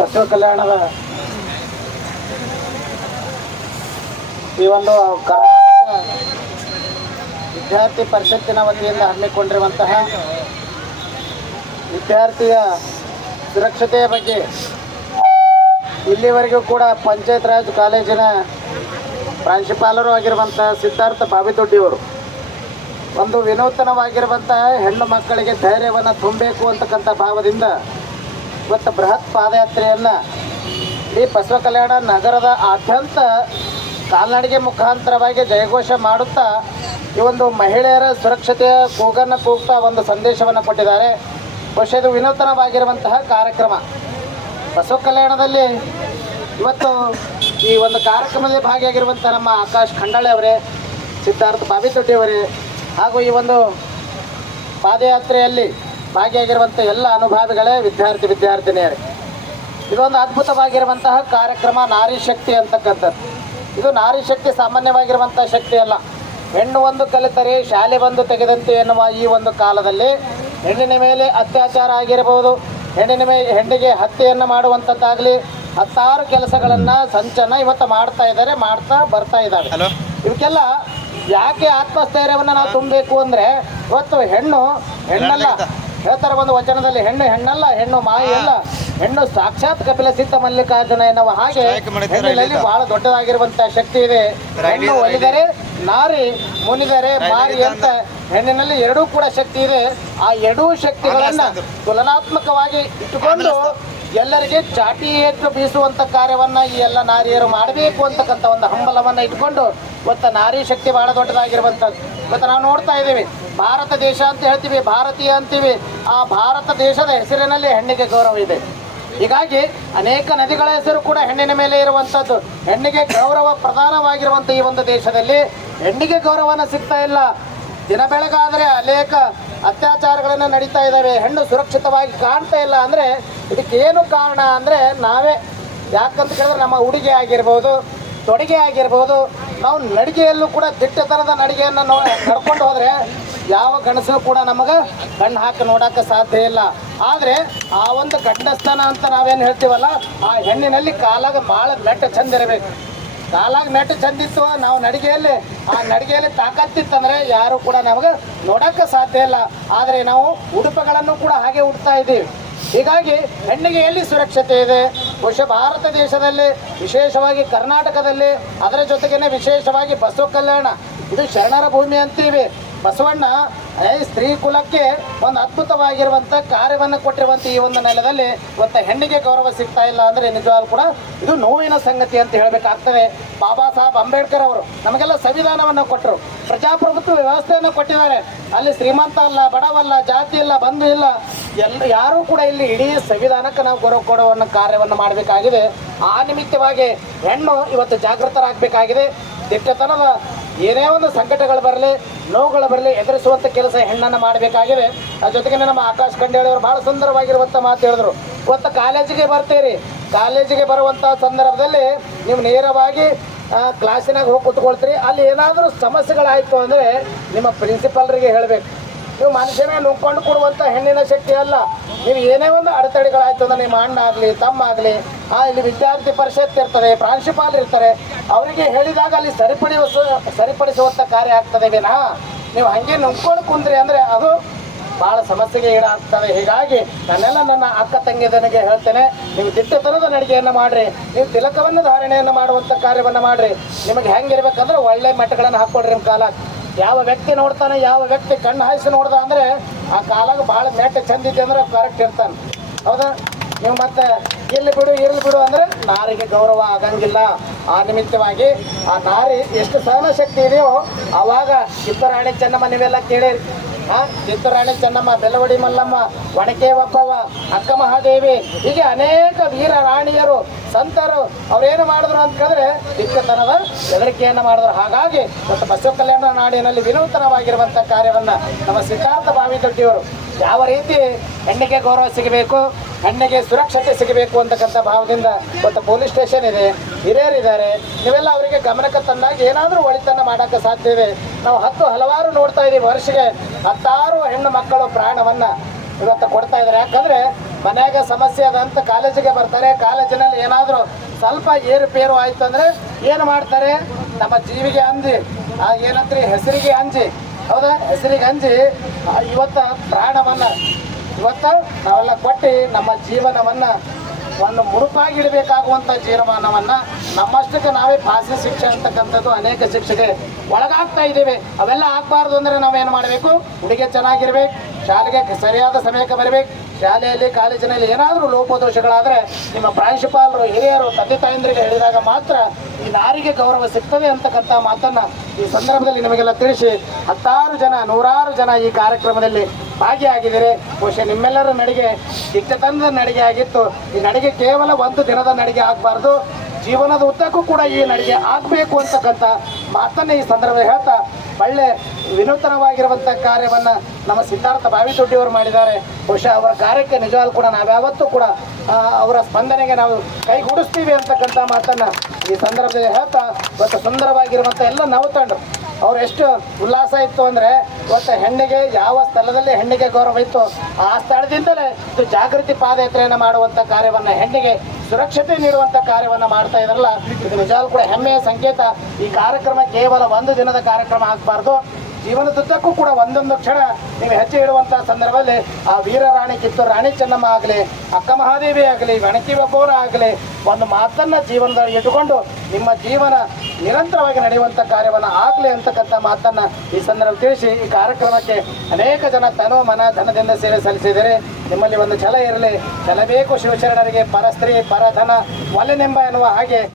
ಬಸವ ಕಲ್ಯಾಣದ ಈ ಒಂದು ಕರ್ನಾಟಕ ವಿದ್ಯಾರ್ಥಿ ಪರಿಷತ್ತಿನ ವತಿಯಿಂದ ಹಮ್ಮಿಕೊಂಡಿರುವಂತಹ ವಿದ್ಯಾರ್ಥಿಯ ಸುರಕ್ಷತೆಯ ಬಗ್ಗೆ ಇಲ್ಲಿವರೆಗೂ ಕೂಡ ಪಂಚಾಯತ್ ರಾಜ್ ಕಾಲೇಜಿನ ಪ್ರಾಂಶುಪಾಲರು ಆಗಿರುವಂತಹ ಸಿದ್ಧಾರ್ಥ ಬಾವಿದೊಡ್ಡಿಯವರು ಒಂದು ವಿನೂತನವಾಗಿರುವಂತಹ ಹೆಣ್ಣು ಮಕ್ಕಳಿಗೆ ಧೈರ್ಯವನ್ನು ತುಂಬಬೇಕು ಅಂತಕ್ಕಂಥ ಭಾವದಿಂದ ಇವತ್ತು ಬೃಹತ್ ಪಾದಯಾತ್ರೆಯನ್ನು ಈ ಬಸವ ಕಲ್ಯಾಣ ನಗರದ ಆದ್ಯಂತ ಕಾಲ್ನಡಿಗೆ ಮುಖಾಂತರವಾಗಿ ಜಯಘೋಷ ಮಾಡುತ್ತಾ ಈ ಒಂದು ಮಹಿಳೆಯರ ಸುರಕ್ಷತೆಯ ಕೂಗನ್ನು ಕೂಗ್ತಾ ಒಂದು ಸಂದೇಶವನ್ನು ಕೊಟ್ಟಿದ್ದಾರೆ. ಬಹುಶಃ ಇದು ವಿನೂತನವಾಗಿರುವಂತಹ ಕಾರ್ಯಕ್ರಮ. ಬಸವ ಕಲ್ಯಾಣದಲ್ಲಿ ಇವತ್ತು ಈ ಒಂದು ಕಾರ್ಯಕ್ರಮದಲ್ಲಿ ಭಾಗಿಯಾಗಿರುವಂಥ ನಮ್ಮ ಆಕಾಶ್ ಖಂಡಾಳೆ ಅವರೇ, ಸಿದ್ಧಾರ್ಥ ಬಾವಿದೊಡ್ಡಿ ಅವರೇ ಹಾಗೂ ಈ ಒಂದು ಪಾದಯಾತ್ರೆಯಲ್ಲಿ ಭಾಗಿಯಾಗಿರುವಂಥ ಎಲ್ಲ ಅನುಭವಿಗಳೇ, ವಿದ್ಯಾರ್ಥಿನಿಯರೇ, ಇದೊಂದು ಅದ್ಭುತವಾಗಿರುವಂತಹ ಕಾರ್ಯಕ್ರಮ ನಾರಿ ಶಕ್ತಿ ಅಂತಕ್ಕಂಥದ್ದು. ಇದು ನಾರಿ ಶಕ್ತಿ ಸಾಮಾನ್ಯವಾಗಿರುವಂಥ ಶಕ್ತಿ ಅಲ್ಲ. ಹೆಣ್ಣು ಒಂದು ಕಲಿತರೆ ಶಾಲೆ ಬಂದು ತೆಗೆದಂತೆ ಎನ್ನುವ ಈ ಒಂದು ಕಾಲದಲ್ಲಿ ಹೆಣ್ಣಿನ ಮೇಲೆ ಅತ್ಯಾಚಾರ ಆಗಿರಬಹುದು, ಹೆಣ್ಣಿಗೆ ಹತ್ಯೆಯನ್ನು ಮಾಡುವಂಥದ್ದಾಗಲಿ ಹತ್ತಾರು ಕೆಲಸಗಳನ್ನು ಸಂಚನ ಇವತ್ತು ಮಾಡ್ತಾ ಬರ್ತಾ ಇದ್ದಾರೆ. ಇವಕ್ಕೆಲ್ಲ ಯಾಕೆ ಆತ್ಮಸ್ಥೈರ್ಯವನ್ನು ನಾವು ತುಂಬಬೇಕು ಅಂದರೆ, ಇವತ್ತು ಹೆಣ್ಣಲ್ಲ ಹೇಳ್ತಾರೆ ಒಂದು ವಚನದಲ್ಲಿ, ಹೆಣ್ಣಲ್ಲ, ಹೆಣ್ಣು ಮಾಯಿ ಅಲ್ಲ, ಹೆಣ್ಣು ಸಾಕ್ಷಾತ್ ಕಪಿಲ ಸಿದ್ಧ ಮಲ್ಲಿಕಾರ್ಜುನ ಎನ್ನುವ ಹಾಗೆ ಹೆಣ್ಣಿನಲ್ಲಿ ಬಹಳ ದೊಡ್ಡದಾಗಿರುವಂತಹ ಶಕ್ತಿ ಇದೆ. ಹೆಣ್ಣು ಒಲಿದರೆ ನಾರಿ, ಮುನಿದರೆ ಮಾರಿ ಅಂತ ಹೆಣ್ಣಿನಲ್ಲಿ ಎರಡೂ ಕೂಡ ಶಕ್ತಿ ಇದೆ. ಆ ಎರಡೂ ಶಕ್ತಿಗಳನ್ನ ತುಲನಾತ್ಮಕವಾಗಿ ಇಟ್ಟುಕೊಂಡು ಎಲ್ಲರಿಗೆ ಚಾಟಿ ಎತ್ತು ಬೀಸುವಂತ ಕಾರ್ಯವನ್ನ ಈ ಎಲ್ಲ ನಾರಿಯರು ಮಾಡಬೇಕು ಅಂತಕ್ಕಂಥ ಒಂದು ಹಂಬಲವನ್ನ ಇಟ್ಕೊಂಡು ಇವತ್ತು ನಾರಿ ಶಕ್ತಿ ಬಹಳ ದೊಡ್ಡದಾಗಿರುವಂಥದ್ದು. ಇವತ್ತು ನಾವು ನೋಡ್ತಾ ಇದ್ದೀವಿ, ಭಾರತ ದೇಶ ಅಂತ ಹೇಳ್ತೀವಿ, ಭಾರತೀಯ ಅಂತೀವಿ. ಆ ಭಾರತ ದೇಶದ ಹೆಸರಿನಲ್ಲಿ ಹೆಣ್ಣಿಗೆ ಗೌರವ ಇದೆ. ಹೀಗಾಗಿ ಅನೇಕ ನದಿಗಳ ಹೆಸರು ಕೂಡ ಹೆಣ್ಣಿನ ಮೇಲೆ ಇರುವಂಥದ್ದು. ಹೆಣ್ಣಿಗೆ ಗೌರವ ಪ್ರಧಾನವಾಗಿರುವಂಥ ಈ ಒಂದು ದೇಶದಲ್ಲಿ ಹೆಣ್ಣಿಗೆ ಗೌರವನ ಸಿಗ್ತಾ ಇಲ್ಲ. ದಿನ ಬೆಳಗಾದರೆ ಅನೇಕ ಅತ್ಯಾಚಾರಗಳನ್ನು ನಡೀತಾ ಇದ್ದಾವೆ. ಹೆಣ್ಣು ಸುರಕ್ಷಿತವಾಗಿ ಕಾಣ್ತಾ ಇಲ್ಲ ಅಂದರೆ ಇದಕ್ಕೇನು ಕಾರಣ ಅಂದರೆ ನಾವೇ. ಯಾಕಂತ ಕೇಳಿದ್ರೆ ನಮ್ಮ ಉಡುಗೆ ಆಗಿರ್ಬೋದು, ತೊಡುಗೆ ಆಗಿರ್ಬೋದು, ನಾವು ನಡಿಗೆಯಲ್ಲೂ ಕೂಡ ದಿಟ್ಟತನದ ನಡಿಗೆಯನ್ನು ನಡ್ಕೊಂಡು ಹೋದರೆ ಯಾವ ಗಂಡಸು ಕೂಡ ನಮಗೆ ಕಣ್ಣು ಹಾಕಿ ನೋಡೋಕ್ಕೆ ಸಾಧ್ಯ ಇಲ್ಲ. ಆದರೆ ಆ ಒಂದು ಗಂಡಸ್ಥಾನ ಅಂತ ನಾವೇನು ಹೇಳ್ತೀವಲ್ಲ, ಆ ಹೆಣ್ಣಿನಲ್ಲಿ ಕಾಲಾಗ ಭಾಳ ಮೆಟ್ಟ ಚಂದ ಇರಬೇಕು. ಕಾಲಾಗ ಮೆಟ್ಟ ಚಂದಿತ್ತು, ನಾವು ಆ ನಡಿಗೆಯಲ್ಲಿ ತಾಕತ್ತಿತ್ತಂದರೆ ಯಾರು ಕೂಡ ನಮಗೆ ನೋಡೋಕ್ಕೆ ಸಾಧ್ಯ ಇಲ್ಲ. ಆದರೆ ನಾವು ಉಡುಪುಗಳನ್ನು ಕೂಡ ಹಾಗೆ ಉಡ್ತಾ ಇದ್ದೀವಿ. ಹೀಗಾಗಿ ಹೆಣ್ಣಿಗೆ ಎಲ್ಲಿ ಸುರಕ್ಷತೆ ಇದೆ? ಬಹುಶಃ ಭಾರತ ದೇಶದಲ್ಲಿ, ವಿಶೇಷವಾಗಿ ಕರ್ನಾಟಕದಲ್ಲಿ, ಅದರ ಜೊತೆಗೇನೆ ವಿಶೇಷವಾಗಿ ಬಸವ ಕಲ್ಯಾಣ ಇದು ಶರಣರ ಭೂಮಿ ಅಂತೀವಿ. ಬಸವಣ್ಣ ಸ್ತ್ರೀ ಕುಲಕ್ಕೆ ಒಂದು ಅದ್ಭುತವಾಗಿರುವಂಥ ಕಾರ್ಯವನ್ನು ಕೊಟ್ಟಿರುವಂಥ ಈ ಒಂದು ನೆಲದಲ್ಲಿ ಇವತ್ತು ಹೆಣ್ಣಿಗೆ ಗೌರವ ಸಿಗ್ತಾ ಇಲ್ಲ ಅಂದರೆ ನಿಜವಾಗ್ಲೂ ಕೂಡ ಇದು ನೋವಿನ ಸಂಗತಿ ಅಂತ ಹೇಳಬೇಕಾಗ್ತದೆ. ಬಾಬಾ ಸಾಹೇಬ್ ಅಂಬೇಡ್ಕರ್ ಅವರು ನಮಗೆಲ್ಲ ಸಂವಿಧಾನವನ್ನು ಕೊಟ್ಟರು, ಪ್ರಜಾಪ್ರಭುತ್ವ ವ್ಯವಸ್ಥೆಯನ್ನು ಕೊಟ್ಟಿದ್ದಾರೆ. ಅಲ್ಲಿ ಶ್ರೀಮಂತ ಅಲ್ಲ, ಬಡವಲ್ಲ, ಜಾತಿ ಇಲ್ಲ, ಬಂಧು ಇಲ್ಲ, ಯಾರೂ ಕೂಡ ಇಲ್ಲಿ ಇಡೀ ಸಂವಿಧಾನಕ್ಕೆ ನಾವು ಗೌರವ ಕೊಡುವ ಕಾರ್ಯವನ್ನು ಮಾಡಬೇಕಾಗಿದೆ. ಆ ನಿಮಿತ್ತವಾಗಿ ಹೆಣ್ಣು ಇವತ್ತು ಜಾಗೃತರಾಗಬೇಕಾಗಿದೆ. ದಿಟ್ಟತನದ ಏನೇ ಒಂದು ಸಂಕಟಗಳು ಬರಲಿ, ನೋವುಗಳು ಬರಲಿ, ಎದುರಿಸುವಂಥ ಕೆಲಸ ಹೆಣ್ಣನ್ನು ಮಾಡಬೇಕಾಗಿದೆ. ಅದ್ರ ಜೊತೆಗೆ ನಮ್ಮ ಆಕಾಶ್ ಖಂಡಾಳೆ ಅವರು ಭಾಳ ಸುಂದರವಾಗಿರುವಂಥ ಮಾತು ಹೇಳಿದ್ರು. ಇವತ್ತು ಕಾಲೇಜಿಗೆ ಬರ್ತೀರಿ, ಕಾಲೇಜಿಗೆ ಬರುವಂಥ ಸಂದರ್ಭದಲ್ಲಿ ನೀವು ನೇರವಾಗಿ ಕ್ಲಾಸಿನಾಗ ಹೋಗಿ ಕೂತ್ಕೊಳ್ತೀರಿ. ಅಲ್ಲಿ ಏನಾದರೂ ಸಮಸ್ಯೆಗಳಾಯಿತು ಅಂದರೆ ನಿಮ್ಮ ಪ್ರಿನ್ಸಿಪಾಲ್ರಿಗೆ ಹೇಳಬೇಕು. ನೀವು ಮನುಷ್ಯನೇ ನುಗ್ಕೊಂಡು ಕೊಡುವಂಥ ಹೆಣ್ಣಿನ ಶಕ್ತಿ ಅಲ್ಲ. ನೀವು ಏನೇ ಒಂದು ಅಡೆತಡೆಗಳಾಯ್ತು ಅಂದರೆ ನಿಮ್ಮ ಅಣ್ಣ ಆಗಲಿ, ತಮ್ಮ ಆಗಲಿ, ಇಲ್ಲಿ ವಿದ್ಯಾರ್ಥಿ ಪರಿಷತ್ ಇರ್ತದೆ, ಪ್ರಾಂಶುಪಾಲರು ಇರ್ತಾರೆ, ಅವರಿಗೆ ಹೇಳಿದಾಗ ಅಲ್ಲಿ ಸರಿಪಡಿಸುವಂಥ ಕಾರ್ಯ ಆಗ್ತದೆ ವಿನಃ ನೀವು ಹಾಗೆ ನುಗ್ಕೊಂಡು ಕುಂದ್ರಿ ಅಂದರೆ ಅದು ಭಾಳ ಸಮಸ್ಯೆಗೆ ಈಡಾಗ್ತದೆ. ಹೀಗಾಗಿ ನನ್ನ ಅಕ್ಕ ತಂಗಿದನಿಗೆ ಹೇಳ್ತೇನೆ, ನೀವು ದಿಟ್ಟತನದ ನಡಿಗೆಯನ್ನು ಮಾಡಿರಿ, ನೀವು ತಿಲಕವನ್ನು ಧಾರಣೆಯನ್ನು ಮಾಡುವಂಥ ಕಾರ್ಯವನ್ನು ಮಾಡಿರಿ. ನಿಮಗೆ ಹೆಂಗಿರ್ಬೇಕಂದ್ರೆ ಒಳ್ಳೆ ಮೆಟ್ಟಗಳನ್ನು ಹಾಕ್ಕೊಡ್ರಿ. ನಿಮ್ಮ ಕಾಲ ಯಾವ ವ್ಯಕ್ತಿ ನೋಡ್ತಾನೆ, ಯಾವ ವ್ಯಕ್ತಿ ಕಣ್ಣು ಹಾಯಿಸಿ ನೋಡ್ದ ಅಂದರೆ ಆ ಕಾಲಾಗ ಭಾಳ ಮೆಟ್ಟ ಚಂದಿದೆ ಅಂದ್ರೆ ಕರೆಕ್ಟ್ ಇರ್ತಾನೆ. ಹೌದಾ? ನೀವು ಮತ್ತೆ ಇರ್ಲಿ ಬಿಡು ಅಂದರೆ ನಾರಿಗೆ ಗೌರವ ಆಗಂಗಿಲ್ಲ. ಆ ನಿಮಿತ್ತವಾಗಿ ಆ ನಾರಿ ಎಷ್ಟು ಸಹನ ಶಕ್ತಿ ಇದೆಯೋ ಆವಾಗ ಕಿತ್ತೂರಾಣಿ ಚೆನ್ನಮ್ಮ ನೀವೆಲ್ಲ ಕೇಳಿರಿ. ಕಿತ್ತೂರಾಣಿ ಚೆನ್ನಮ್ಮ, ಬೆಳವಡಿ ಮಲ್ಲಮ್ಮ, ಒಣಕೆ ಒಬ್ಬವ್ವ, ಅಕ್ಕ ಮಹಾದೇವಿ, ಹೀಗೆ ಅನೇಕ ವೀರ ರಾಣಿಯರು, ಸಂತರು ಅವ್ರೇನು ಮಾಡಿದ್ರು ಅಂತ ಕೇಳಿದ್ರೆ ದಿಕ್ಕತನದ ಹೆದರಿಕೆಯನ್ನು ಮಾಡಿದ್ರು. ಹಾಗಾಗಿ ಮತ್ತು ಬಸವ ಕಲ್ಯಾಣ ನಾಡಿನಲ್ಲಿ ವಿನೂತನವಾಗಿರುವಂಥ ಕಾರ್ಯವನ್ನು ನಮ್ಮ ಸಿದ್ಧಾರ್ಥ ಬಾವಿದೊಡ್ಡಿಯವರು ಯಾವ ರೀತಿ ಹೆಣ್ಣಿಗೆ ಗೌರವ ಸಿಗಬೇಕು, ಹೆಣ್ಣಿಗೆ ಸುರಕ್ಷತೆ ಸಿಗಬೇಕು ಅಂತಕ್ಕಂಥ ಭಾವದಿಂದ ಇವತ್ತು ಪೊಲೀಸ್ ಸ್ಟೇಷನ್ ಇದೆ, ಹಿರಿಯರಿದ್ದಾರೆ, ನೀವೆಲ್ಲ ಅವರಿಗೆ ಗಮನಕ್ಕೆ ತಂದಾಗ ಏನಾದರೂ ಒಳಿತನ್ನು ಮಾಡೋಕ್ಕೆ ಸಾಧ್ಯ ಇದೆ. ನಾವು ಹಲವಾರು ನೋಡ್ತಾ ಇದ್ದೀವಿ, ವರ್ಷಕ್ಕೆ 10 ಹೆಣ್ಣು ಮಕ್ಕಳು ಪ್ರಾಣವನ್ನು ಇವತ್ತು ಕೊಡ್ತಾ ಇದ್ದಾರೆ. ಯಾಕಂದರೆ ಮನ್ಯಾಗ ಸಮಸ್ಯೆ ಅದ ಅಂತ ಕಾಲೇಜಿಗೆ ಬರ್ತಾರೆ. ಕಾಲೇಜಿನಲ್ಲಿ ಏನಾದರೂ ಸ್ವಲ್ಪ ಏರುಪೇರು ಆಯ್ತು ಅಂದರೆ ಏನು ಮಾಡ್ತಾರೆ, ನಮ್ಮ ಜೀವಿಗೆ ಅಂಜಿ, ಏನಂದ್ರೆ ಹೆಸರಿಗೆ ಅಂಜಿ, ಹೌದಾ, ಹೆಸರಿಗೆ ಅಂಜಿ ಇವತ್ತು ಪ್ರಾಣವನ್ನು ಇವತ್ತು ನಾವೆಲ್ಲ ಕೊಟ್ಟು ನಮ್ಮ ಜೀವನವನ್ನು ಒಂದು ಮುಡುಪಾಗಿಡಬೇಕಾಗುವಂಥ ಜೀವಮಾನವನ್ನು ನಮ್ಮಷ್ಟಕ್ಕೆ ನಾವೇ ಫಾಸಿ ಶಿಕ್ಷೆ ಅಂತಕ್ಕಂಥದ್ದು ಅನೇಕ ಶಿಕ್ಷೆಗೆ ಒಳಗಾಗ್ತಾ ಇದ್ದೀವಿ. ಅವೆಲ್ಲ ಆಗಬಾರ್ದು ಅಂದರೆ ನಾವೇನು ಮಾಡಬೇಕು, ಹುಡುಗಿ ಚೆನ್ನಾಗಿರ್ಬೇಕು, ಶಾಲೆಗೆ ಸರಿಯಾದ ಸಮಯಕ್ಕೆ ಬರಬೇಕು. ಶಾಲೆಯಲ್ಲಿ ಕಾಲೇಜಿನಲ್ಲಿ ಏನಾದರೂ ಲೋಪದೋಷಗಳಾದರೆ ನಿಮ್ಮ ಪ್ರಾಂಶುಪಾಲರು, ಹಿರಿಯರು, ತಂದೆ ತಾಯಂದ್ರಿಗೆ ಹೇಳಿದಾಗ ಮಾತ್ರ ಈ ನಾರಿಗೆ ಗೌರವ ಸಿಗ್ತದೆ ಅಂತಕ್ಕಂಥ ಮಾತನ್ನು ಈ ಸಂದರ್ಭದಲ್ಲಿ ನಿಮಗೆಲ್ಲ ತಿಳಿಸಿ, ಹತ್ತಾರು ಜನ, ನೂರಾರು ಜನ ಈ ಕಾರ್ಯಕ್ರಮದಲ್ಲಿ ಭಾಗಿಯಾಗಿದ್ದಾರೆ. ಬಹುಶಃ ನಿಮ್ಮೆಲ್ಲರ ನಡಿಗೆ ದಿಟ್ಟತನದ ನಡಿಗೆ ಆಗಿತ್ತು. ಈ ನಡಿಗೆ ಕೇವಲ ಒಂದು ದಿನದ ನಡಿಗೆ ಆಗಬಾರ್ದು, ಜೀವನದ ಉದ್ದಕ್ಕೂ ಕೂಡ ಈ ನಡಿಗೆ ಆಗಬೇಕು ಅಂತಕ್ಕಂಥ ಮಾತನ್ನು ಈ ಸಂದರ್ಭದಲ್ಲಿ ಹೇಳ್ತಾ, ಒಳ್ಳೆ ವಿನೂತನವಾಗಿರುವಂಥ ಕಾರ್ಯವನ್ನು ನಮ್ಮ ಸಿದ್ಧಾರ್ಥ ಬಾವಿತೊಡ್ಡಿಯವರು ಮಾಡಿದ್ದಾರೆ. ಬಹುಶಃ ಅವರ ಕಾರ್ಯಕ್ಕೆ ನಿಜವಾಗ್ಲೂ ಕೂಡ ನಾವ್ಯಾವತ್ತೂ ಕೂಡ ಅವರ ಸ್ಪಂದನೆಗೆ ನಾವು ಕೈಗೂಡಿಸ್ತೀವಿ ಅಂತಕ್ಕಂಥ ಮಾತನ್ನು ಈ ಸಂದರ್ಭದಲ್ಲಿ ಹೇಳ್ತಾ, ಇವತ್ತು ಸುಂದರವಾಗಿರುವಂಥ ಎಲ್ಲ ನವತಂಡರು ಅವ್ರು ಎಷ್ಟು ಉಲ್ಲಾಸ ಇತ್ತು ಅಂದರೆ, ಇವತ್ತು ಹೆಣ್ಣಿಗೆ ಯಾವ ಸ್ಥಳದಲ್ಲಿ ಹೆಣ್ಣಿಗೆ ಗೌರವ ಇತ್ತು ಆ ಸ್ಥಳದಿಂದಲೇ ಇದು ಜಾಗೃತಿ ಪಾದಯಾತ್ರೆಯನ್ನು ಮಾಡುವಂಥ ಕಾರ್ಯವನ್ನು, ಹೆಣ್ಣಿಗೆ ಸುರಕ್ಷತೆ ನೀಡುವಂಥ ಕಾರ್ಯವನ್ನು ಮಾಡ್ತಾ ಇದ್ದಾರಲ್ಲ, ಇದು ನಿಜವಾಗ್ಲೂ ಕೂಡ ಹೆಮ್ಮೆಯ ಸಂಕೇತ. ಈ ಕಾರ್ಯಕ್ರಮ ಕೇವಲ ಒಂದು ದಿನದ ಕಾರ್ಯಕ್ರಮ ಆಗಬಾರ್ದು, ಜೀವನದುದ್ದಕ್ಕೂ ಕೂಡ ಒಂದೊಂದು ಕ್ಷಣ ನೀವು ಹೆಜ್ಜೆ ಇಡುವಂಥ ಸಂದರ್ಭದಲ್ಲಿ ಆ ವೀರರಾಣಿ ಕಿತ್ತೂರು ರಾಣಿ ಚೆನ್ನಮ್ಮ ಆಗಲಿ, ಅಕ್ಕ ಮಹಾದೇವಿ ಆಗಲಿ, ವಣಕಿ ಒಬ್ಬವರ ಆಗಲಿ, ಒಂದು ಮಾತನ್ನು ಜೀವನದಲ್ಲಿ ಇಟ್ಟುಕೊಂಡು ನಿಮ್ಮ ಜೀವನ ನಿರಂತರವಾಗಿ ನಡೆಯುವಂಥ ಕಾರ್ಯವನ್ನು ಆಗಲಿ ಅಂತಕ್ಕಂಥ ಮಾತನ್ನು ಈ ಸಂದರ್ಭದಲ್ಲಿ ತಿಳಿಸಿ, ಈ ಕಾರ್ಯಕ್ರಮಕ್ಕೆ ಅನೇಕ ಜನ ತನು ಮನ ಧನದಿಂದ ಸೇವೆ ಸಲ್ಲಿಸಿದರೆ ನಿಮ್ಮಲ್ಲಿ ಒಂದು ಛಲ ಇರಲಿ. ಛಲ ಬೇಕು ಶಿವಶರಣರಿಗೆ, ಪರಸ್ತ್ರೀ ಪರಧನ ಒಲೆನೆಂಬ ಎನ್ನುವ ಹಾಗೆ